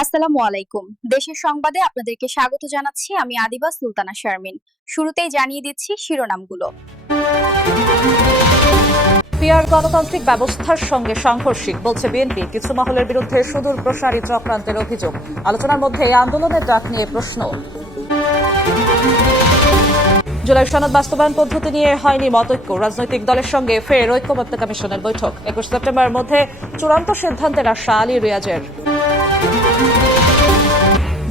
আসসালামু আলাইকুম। দেশের সংবাদে আপনাদেরকে স্বাগত জানাচ্ছি। আমি আদিবা সুলতানা শারমিন। শুরুতেই জানিয়ে দিচ্ছি শিরোনামগুলো। পিয়ার গণতান্ত্রিক ব্যবস্থার সঙ্গে সাংঘর্ষিক বলছে বিএনপি। কিছু মহলের বিরুদ্ধে সুদূর প্রসারী চক্রান্তের অভিযোগ। আলোচনার মধ্যে এই আন্দোলনের ডাক নিয়ে প্রশ্ন। জুলাই সনদ বাস্তবায়ন পদ্ধতি নিয়ে হয়নি মতৈক্য। রাজনৈতিক দলের সঙ্গে ফের ঐক্যমত্য কমিশনের বৈঠক। 21 সেপ্টেম্বরের মধ্যে চূড়ান্ত সিদ্ধান্তের আশা আলী রিয়াজের।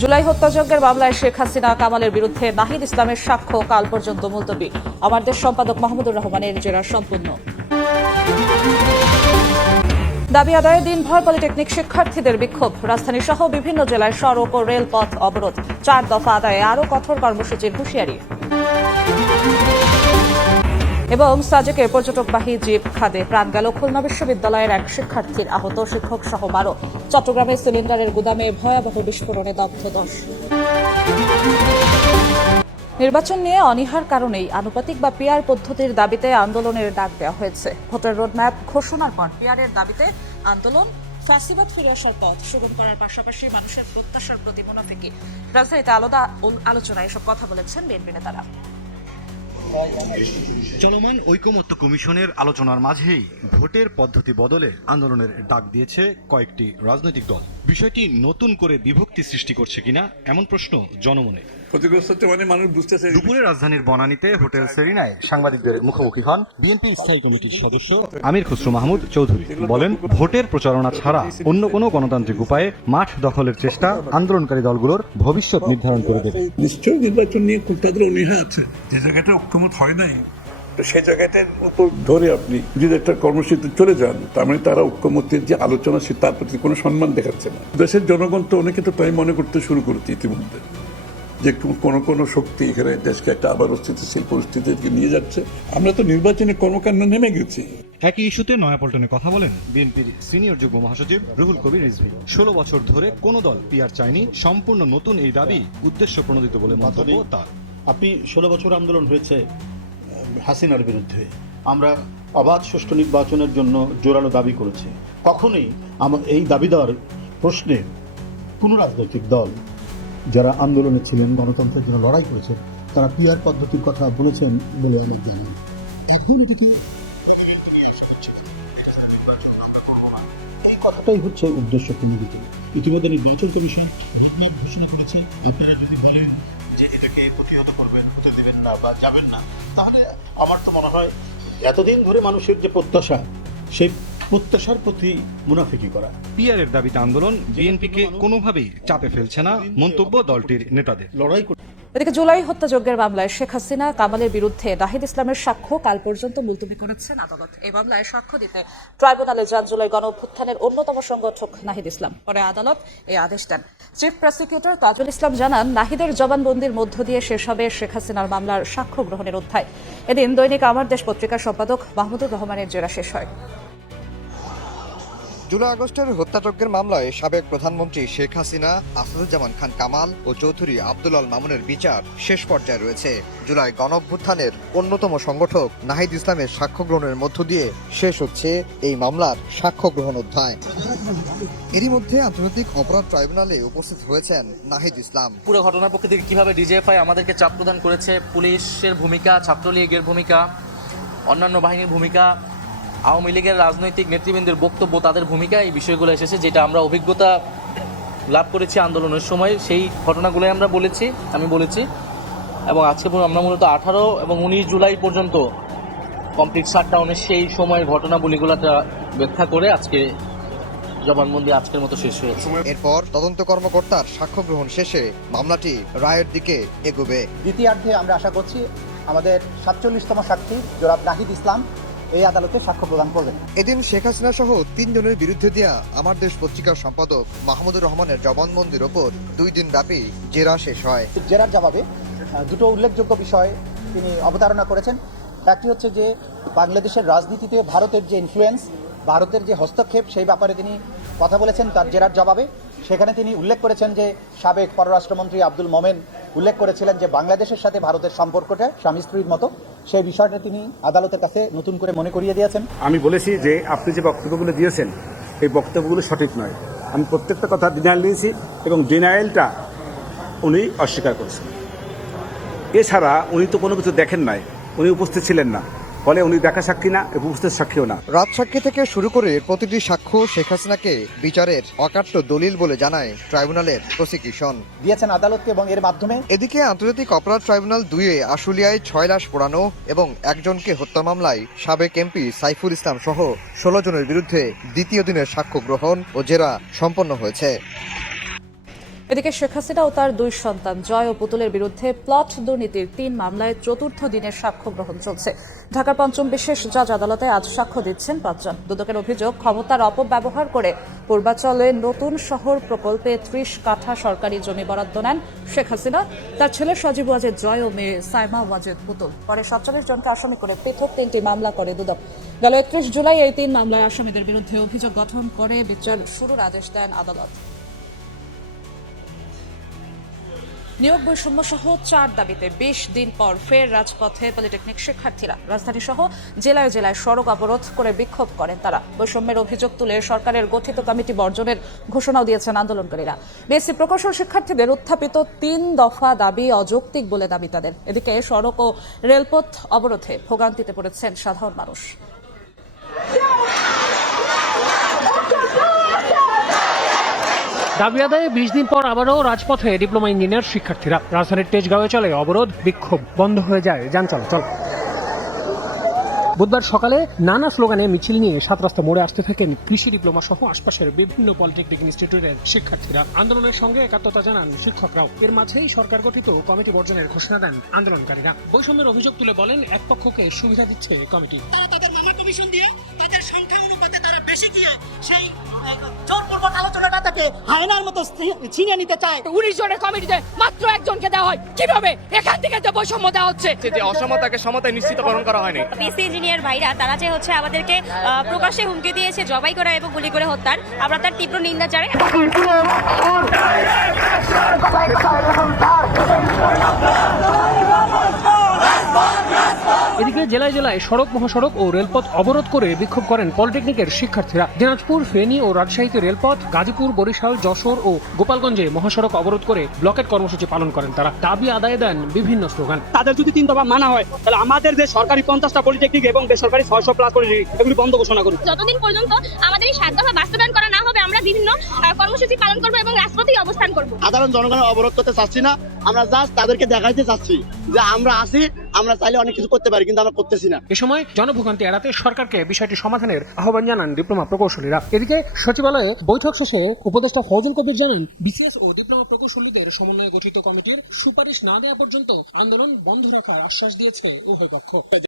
জুলাই হত্যাযজ্ঞের মামলায় শেখ হাসিনা কামালের বিরুদ্ধে নাহিদ ইসলামের সাক্ষ্য কাল পর্যন্ত মুলতবি। আমার দেশ সম্পাদক মাহমুদুর রহমানের জেরা সম্পূর্ণ। দাবি আদায়ের দিনভর পলিটেকনিক শিক্ষার্থীদের বিক্ষোভ। রাজধানী সহ বিভিন্ন জেলায় সড়ক ও রেলপথ অবরোধ। 4 দফা আদায়ে আরও কঠোর কর্মসূচির হুঁশিয়ারি। এবং সাজেকের পর্যটকবাহী জিপ খাদে প্রাণ গেল। খুলনা বিশ্ববিদ্যালয়ের এক শিক্ষার্থীর আহত, শিক্ষক সহ 12। চট্টগ্রামের সিলিন্ডারের গুদামে ভয়াবহ বিস্ফোরণে দগ্ধ 10। নির্বাচন নিয়ে অনীহার কারণেই আনুপাতিক বা পিআর পদ্ধতির দাবিতে আন্দোলনের ডাক দেওয়া হয়েছে। ভোটের রোডম্যাপ ঘোষণার পর পিআরের দাবিতে আন্দোলন ফ্যাসিবাদ ফিরে আসার পথ সুগম করার পাশাপাশি মানুষের প্রত্যাশার প্রতি মুনাফিকি। রাজধানীতে আলাদা আলোচনায় এসব কথা বলেছেন বিএনপি নেতারা। চলমান ঐকমত্য কমিশনের আলোচনার মাঝেই ভোটের পদ্ধতি বদলে আন্দোলনের ডাক দিয়েছে কয়েকটি রাজনৈতিক দল। বিষয়টি নতুন করে বিভক্তি সৃষ্টি করছে কিনা এমন প্রশ্ন জনমনে। দুপুরে রাজধানীর বনানীতে হোটেল সেরিনায় সাংবাদিকদের মুখোমুখি হন বিএনপির স্থায়ী কমিটির সদস্য আমির খসরু মাহমুদ চৌধুরী। বলেন, ভোটের প্রচারণা ছাড়া অন্য কোনো গণতান্ত্রিক উপায়ে মাঠ দখলের চেষ্টা আন্দোলনকারী দলগুলোর ভবিষ্যৎ নির্ধারণ করে দেবে। নিশ্চয়ই নির্বাচন নিয়ে খুব তাদের অনীহা আছে। যে জায়গাটা ঐক্যমত হয় নাই, তো সেই জায়গাটার উপর ধরে আপনি যদি একটা কর্মসূচিতে চলে যান, তার মানে তারা ঐক্যমতের যে আলোচনা সে তার প্রতি কোনো সম্মান দেখাচ্ছে না। দেশের জনগণ তো অনেকে তো তাই মনে করতে শুরু করেছে ইতিমধ্যে, যে কোনো শক্তি এখানে দেশকে একটা আবার অস্থিতিশীল পরিস্থিতিতে নিয়ে যাচ্ছে। আমরা তো নির্বাচনে কর্মকাণ্ডে নেমে গেছি। একই ইস্যুতে নয়াপল্টনে কথা বলেন বিএনপির সিনিয়র যুগ্ম মহাসচিব রুহুল কবির রিজভী। 16 বছর ধরে কোনো দল পিআর চায়নি। সম্পূর্ণ নতুন এই দাবি উদ্দেশ্য প্রণোদিত বলে মন্তব্য তার। আপনি 16 বছর আন্দোলন হয়েছে হাসিনার বিরুদ্ধে। আমরা অবাধ সুষ্ঠু নির্বাচনের জন্য জোরালো দাবি করেছি। কখনোই এই দাবিদার প্রশ্নে কোনো রাজনৈতিক দল যারা আন্দোলনে ছিলেন, গণতন্ত্রের জন্য লড়াই করেছেন, তারা পিআর পদ্ধতির কথা বলেছেন বলে অনেক জানেন। এখন এদিকে এই কথাটাই হচ্ছে উদ্দেশ্য প্রণোদিত। ইতিমধ্যে নির্বাচন কমিশন রোডম্যাপ ঘোষণা করেছে। আপনারা যদি বলেন যে এটাকে প্রতিহত করবেন, উত্তর দেবেন না বা যাবেন না, তাহলে আমার তো মনে হয় এতদিন ধরে মানুষের যে প্রত্যাশা, সেই প্রত্যাশার প্রতি মুনাফিকি করা। পিআরের দাবিতে আন্দোলন বিএনপিকে কোনোভাবেই চাপে ফেলছে না মন্তব্য দলটির নেতাদের। লড়াই এদিকে জুলাই হত্যাযজ্ঞের মামলায় শেখ হাসিনা কামালের বিরুদ্ধে নাহিদ ইসলামের সাক্ষ্য কাল পর্যন্ত মুলতবি করেছেন আদালত। এই মামলায় সাক্ষ্য দিতে ট্রাইব্যুনালে যান জুলাই গণ অভ্যুত্থানের অন্যতম সংগঠক নাহিদ ইসলাম। পরে আদালত এই আদেশ দেন। চিফ প্রসিকিউটর তাজুল ইসলাম জানান, নাহিদের জবানবন্দির মধ্য দিয়ে শেষ হবে শেখ হাসিনার মামলার সাক্ষ্য গ্রহণের অধ্যায়। এদিন দৈনিক আমার দেশ পত্রিকার সম্পাদক মাহমুদুর রহমানের জেরা শেষ হয়। জুলাই আগস্টের হত্যাযজ্ঞের মামলায় সাবেক প্রধানমন্ত্রী শেখ হাসিনা, আসাদুজ্জামান খান কামাল ও চৌধুরী আব্দুল আল মামুনের বিচার শেষ পর্যায়ে রয়েছে। জুলাই গণঅভ্যুত্থানের অন্যতম সংগঠক নাহিদ ইসলামের সাক্ষ্য গ্রহণের মধ্য দিয়ে শেষ হচ্ছে এই মামলার সাক্ষ্য গ্রহণ অধ্যায়। এরই মধ্যে আন্তর্জাতিক অপরাধ ট্রাইব্যুনালে উপস্থিত হয়েছেন নাহিদ ইসলাম। পুরো ঘটনার প্রকৃতি কিভাবে ডিজিএফআই আমাদেরকে চাপ প্রদান করেছে, পুলিশের ভূমিকা, ছাত্রলীগের ভূমিকা, অন্যান্য বাহিনীর ভূমিকা, আওয়ামী লীগের রাজনৈতিক নেতৃবৃন্দের বক্তব্য, তাদের ভূমিকা, এই বিষয়গুলো এসেছে, যেটা আমরা অভিজ্ঞতা লাভ করেছি আন্দোলনের সময়। সেই ঘটনাগুলোই আমি বলেছি এবং আজকে আমরা মূলত 18 এবং 19 জুলাই পর্যন্ত কমপ্লিট শাটডাউনের সেই সময়ের ঘটনাবলীগুলোটা ব্যাখ্যা করে আজকে জবানবন্দি আজকের মতো শেষ হয়েছে। এরপর তদন্ত কর্মকর্তার সাক্ষ্য গ্রহণ শেষে মামলাটি রায়ের দিকে এগোবে। দ্বিতীয়ার্ধে আমরা আশা করছি আমাদের 47তম সাক্ষী জনাব নাহিদ ইসলাম এই আদালতে সাক্ষ্য প্রদান করবেন। এদিন শেখ হাসিনা সহ 3 জনের বিরুদ্ধে দেয়া আমার দেশ পত্রিকার সম্পাদক মাহমুদুর রহমানের জবানবন্দির ওপর 2 দিন ব্যাপী জেরা শেষ হয়। জেরার জবাবে দুটো উল্লেখযোগ্য বিষয় তিনি অবতারণা করেছেন। একটি হচ্ছে যে বাংলাদেশের রাজনীতিতে ভারতের যে ইনফ্লুয়েন্স, ভারতের যে হস্তক্ষেপ, সেই ব্যাপারে তিনি কথা বলেছেন তার জেরার জবাবে। সেখানে তিনি উল্লেখ করেছেন যে সাবেক পররাষ্ট্রমন্ত্রী আব্দুল মোমেন উল্লেখ করেছিলেন যে বাংলাদেশের সাথে ভারতের সম্পর্কটা স্বামী স্ত্রীর মতো। সেই বিষয়টা তিনি আদালতের কাছে নতুন করে মনে করিয়ে দিয়েছেন। আমি বলেছি যে আপনি যে বক্তব্যগুলো দিয়েছেন এই বক্তব্যগুলো সঠিক নয়। আমি প্রত্যেকটা কথা ডিনায়াল নিয়েছি এবং ডিনায়ালটা উনি অস্বীকার করেছেন। এছাড়া উনি তো কোনো কিছু দেখেন নাই, উনি উপস্থিত ছিলেন না, ফলে উনি দেখা সাক্ষী না, উপস্থিত সাক্ষীও না। রাত সাক্ষী থেকে শুরু করে প্রতিটি সাক্ষ্য শেখ হাসিনাকে বিচারের অকাট্য দলিল বলে জানায় ট্রাইব্যুনালের প্রসিকিউশন দিয়েছেন আদালতকে এবং এর মাধ্যমে এদিকে আন্তর্জাতিক অপরাধ ট্রাইব্যুনাল 2-এ আশুলিয়ায় 6 লাশ পোড়ানো এবং একজনকে হত্যা মামলায় সাবেক এমপি সাইফুল ইসলাম সহ 16 জনের বিরুদ্ধে দ্বিতীয় দিনের সাক্ষ্য গ্রহণ ও জেরা সম্পন্ন হয়েছে। এদিকে শেখ হাসিনা ও তার 2 সন্তান জয় ও পুতুলের বিরুদ্ধে প্লট দুর্নীতির 3 মামলায় চতুর্থ দিনের সাক্ষ্য গ্রহণ চলছে। ঢাকার পঞ্চম বিশেষ জজ আদালতে আজ সাক্ষ্য দিচ্ছেন 5 জন। দুদকের অভিযোগ, ক্ষমতার অপব্যবহার করে পূর্বাঞ্চলে নতুন শহর প্রকল্পে 30 কাঠা সরকারি জমি বরাদ্দ নেন শেখ হাসিনা, তার ছেলে সজীব ওয়াজেদ জয় ও মেয়ে সাইমা ওয়াজেদ পুতুল। পরে 47 জনকে আসামি করে পৃথক 3টি মামলা করে দুদক। গেল 31 জুলাই এই 3 মামলায় আসামিদের বিরুদ্ধে অভিযোগ গঠন করে বিচার শুরুর আদেশ দেন আদালত। নিয়োগ বৈষম্য সহ 4 দাবিতে 20 দিন পর ফের রাজপথে পলিটেকনিক শিক্ষার্থীরা। রাজধানী সহ জেলায় জেলায় সড়ক অবরোধ করে বিক্ষোভ করেন তারা। বৈষম্যের অভিযোগ তুলে সরকারের গঠিত কমিটি বর্জনের ঘোষণাও দিয়েছেন আন্দোলনকারীরা। বিএসসি প্রকৌশল শিক্ষার্থীদের উত্থাপিত 3 দফা দাবি অযৌক্তিক বলে দাবি তাদের। এদিকে সড়ক ও রেলপথ অবরোধে ভোগান্তিতে পড়েছেন সাধারণ মানুষ। দাবি আদায়ে 20 দিন পর আবারও রাজপথে ডিপ্লোমা ইঞ্জিনিয়ার শিক্ষার্থীরা। রাজধানীর তেজগাঁওয়ে চলে অবরোধ, বিক্ষোভ, বন্ধ হয়ে যায় যান চলাচল। বুধবার সকালে নানা স্লোগানে মিছিল নিয়ে 7 রাস্তা মোড়ে আসতে থাকেন কৃষি ডিপ্লোমা সহ আশপাশের বিভিন্ন পলিটেকনিক ইনস্টিটিউটের শিক্ষার্থীরা। আন্দোলনের সঙ্গে একাত্মতা জানান শিক্ষকরাও। এর মাঝেই সরকার গঠিত কমিটি বর্জনের ঘোষণা দেন আন্দোলনকারীরা। বৈষম্যের অভিযোগ তুলে বলেন, এক পক্ষকে সুবিধা দিচ্ছে কমিটি। তারা তাদের মামা কমিশন দিয়ে তাদের সংখ্যা অনুপাতে তারা বেশি গিয়ে সেই জোরপূর্বক আলোচনাটা তাকে হায়নার মতো ছিনিয়ে নিতে চায়। 19 জনের কমিটিতে মাত্র একজনকে দেওয়া হয়, কিভাবে এখান থেকে যে বৈষম্য দেওয়া হচ্ছে, যে অসমতাকে সমতায় নিশ্চিতকরণ করা হয়নি। বিএসসি ইঞ্জিনিয়ার ভাইরা তারা যে হচ্ছে আমাদেরকে প্রকাশ্যে হুমকি দিয়েছে জবাই করা এবং গুলি করে হত্যার, আমরা তার তীব্র নিন্দা জানাই। এদিকে জেলায় জেলায় সড়ক, মহাসড়ক ও রেলপথ অবরোধ করে বিক্ষোভ করেন পলিটেকনিকের শিক্ষার্থীরা। দিনাজপুর, ফেনী ও রাজশাহীতে রেলপথ, গাজীপুর, বরিশাল, যশোর ও গোপালগঞ্জে মহাসড়ক অবরোধ করে ব্লকেট কর্মসূচি পালন করেন তারা। দাবি আদায়ে দেন বিভিন্ন স্লোগান। তাদের যদি 3 দফা মানা হয় তাহলে আমাদের যে সরকারি 50টা পলিটেকনিক এবং বেসরকারি 600 প্লাস পলিটেকনিক এগুলি বন্ধ ঘোষণা করুন। যতদিন পর্যন্ত আমাদের এই 7 দফা বাস্তবায়ন করা না হবে আমরা বিভিন্ন কর্মসূচি পালন করব এবং রাজপথেই অবস্থান করব। সাধারণ জনগণের অবরোধ করতে চাচ্ছি না, আমরা জাস্ট তাদেরকে দেখাইতে চাচ্ছি যে আমরা আছি, আমরা চাইলে অনেক কিছু করতে পারি, কিন্তু আমরা করতেছি না। এ সময় জনভোগান্তি এড়াতে সরকারকে বিষয়টি সমাধানের আহ্বান জানান ডিপ্লোমা প্রকৌশলীরা। এদিকে সচিবালয়ে বৈঠক শেষে উপদেষ্টা ফজল কবির জানান, বিসিএস ও ডিপ্লোমা প্রকৌশলীদের সমন্বয়ে গঠিত কমিটির সুপারিশ না দেওয়া পর্যন্ত আন্দোলন বন্ধ রাখার আশ্বাস দিয়েছে উভয় পক্ষ।